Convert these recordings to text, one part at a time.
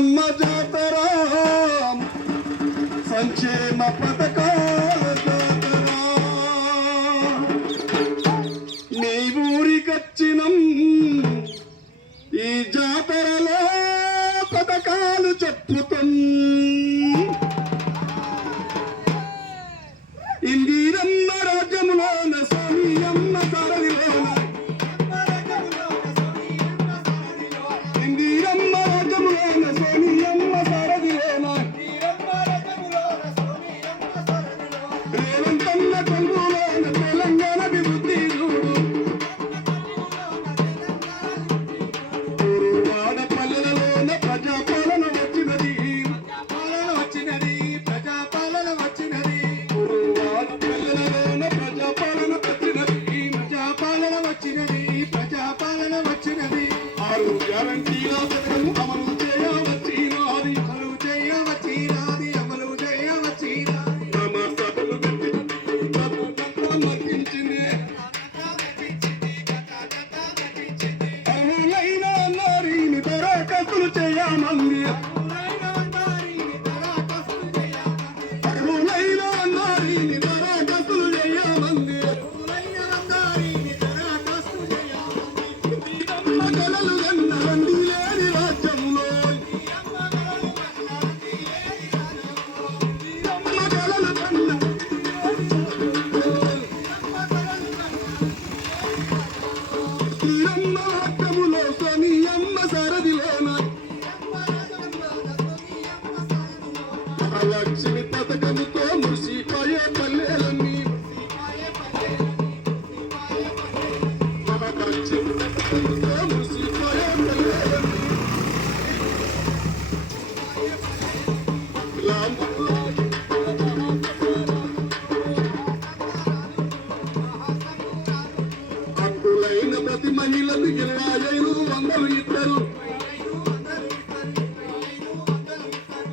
బతుకమ్మ జాతర సంక్షేమ పథకాల జాతర. నీ ఊరికొచ్చినం ఈ జాతరలో పథకాలు చెప్పుతం. ఇందిరమ్మ aman diye అందరూ ఇద్దరు.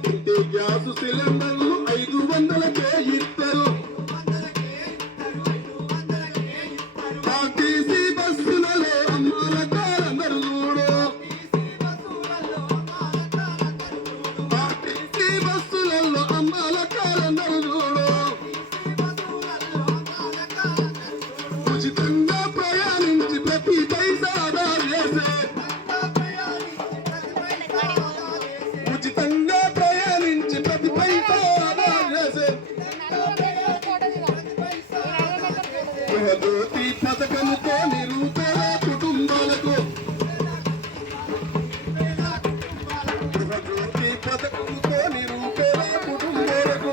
ఇంటి గ్యాస్ సిలిండర్లు ఐదు వందలకే ఇద్దరు పథకంతో నిరుపేద కుటుంబాలకు. గృహజ్యోతి నిరుపేద కుటుంబాలకు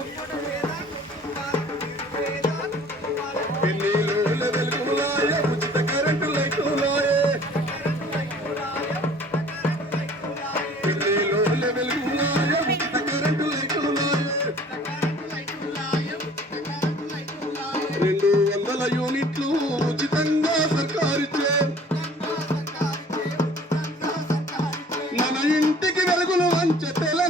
రెండు వందల యూనిట్ పంచ తెల